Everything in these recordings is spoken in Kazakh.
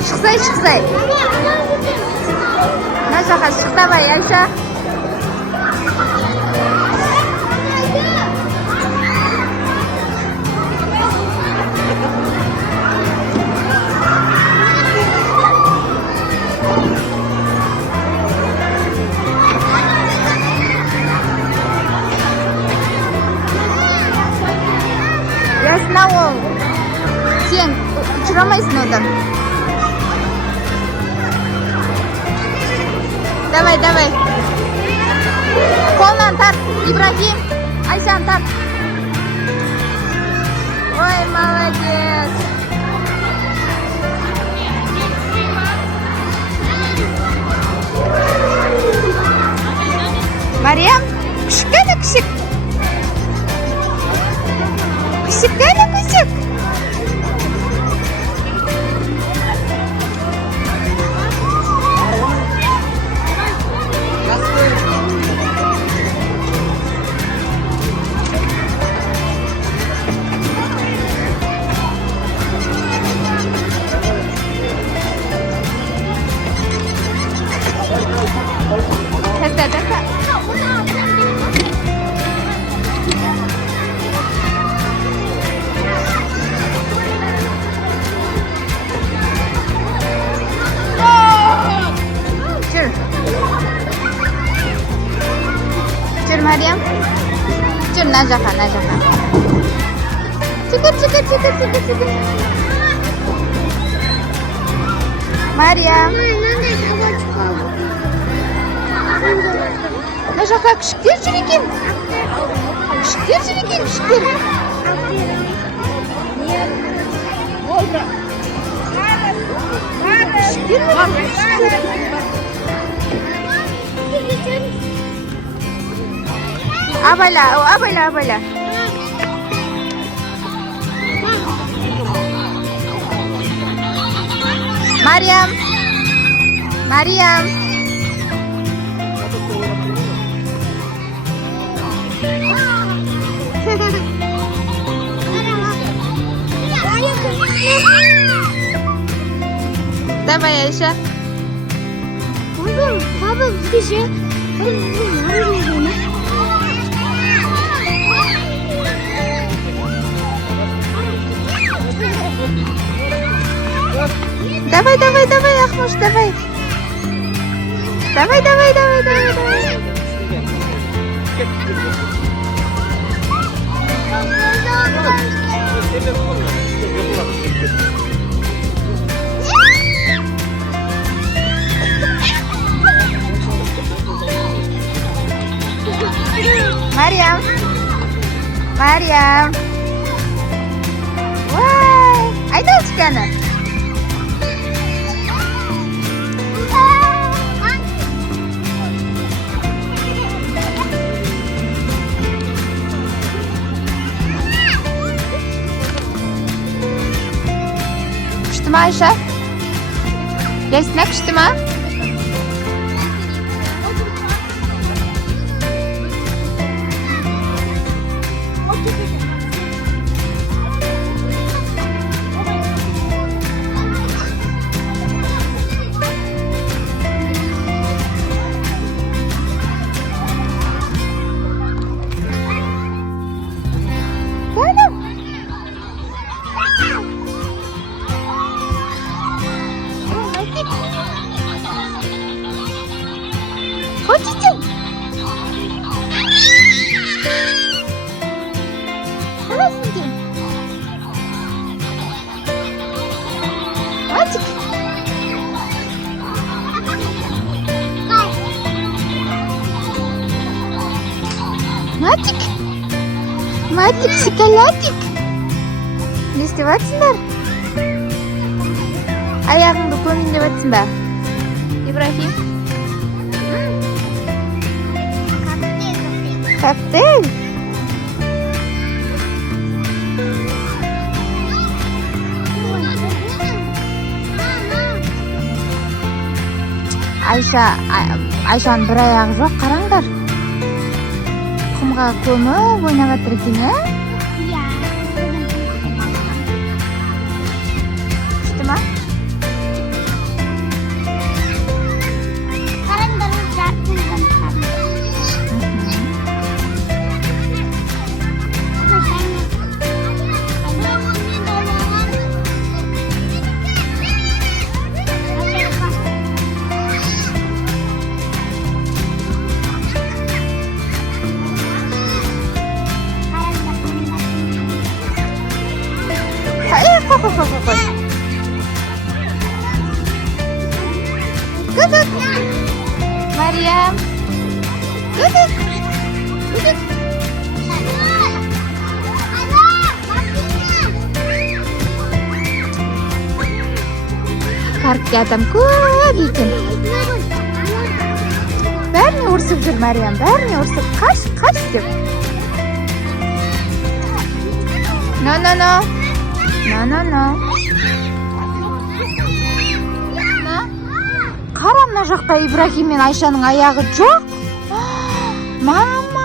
шықсай. Мына жаққа шық, давай, Айша. Ясна ол. Сен ұшырамайсың одан. Давай. Қолынан тарт, Ибрахим. Айшан тарт. Ой, молодец. Мариям, күшіккені күшік. Күшіккені күшік. Жүр, Мариям. Жүр, мына жаққа. Жүгір. Мариям. Мына жаққа күшіктер жүр екен. Күшіктер. Абайла. Мариям. Давай, Айша. Папа, скажи. Давай, Ахмуш, давай. Давай. Мариям. Вай, айдал кішкені. Күшті ма, Айша? Ясына күшті ма? Хочете? Классненький. Мальчик. Мальчик, шоколадик. Не істеватсыңдар? Аяғыңды көмейін деп жатсың ба? Ибрахим? Коктейль? Айшаның бір аяғы жоқ, қараңдар. Құмға көміп ойнап жатыр екен, ә? Күшті ма? Күдік. Мариям. Күдік. Күдік. Паркте адам көп екен. Бәріне ұрсып жүр Мариям, бәріне ұрсып. Қаш, қаш деп. No. Қара мына жақта Ибрахим мен Айшаның аяғы жоқ. Мама!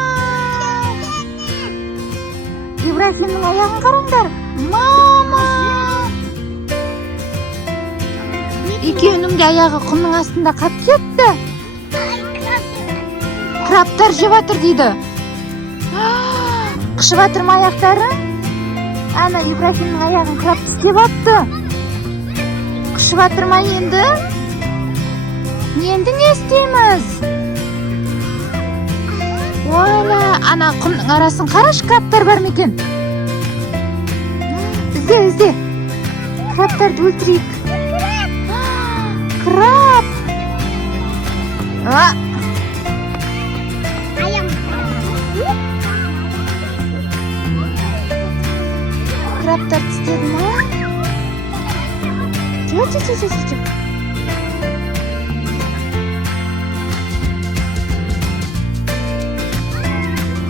Ибрахимнің аяғын қараңдар. Мама! Екеуінің де аяғы құмның астында қалып кетті. Краптар жеп жатыр дейді. Қышып жатыр ма аяқтары? Ана Ибрахимнің аяғын крап тістеп апты. Қышып жатыр ма енді? Енді не істейміз? Ойла, ана құмның арасын қараш, краптар бар ма екен? Ізде. Краптарды өлтірейік. Крап! Краптар тістеді ма? Жоқ.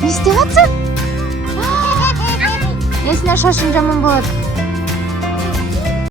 Не істеп жатсың? Несіне шашың жаман болады?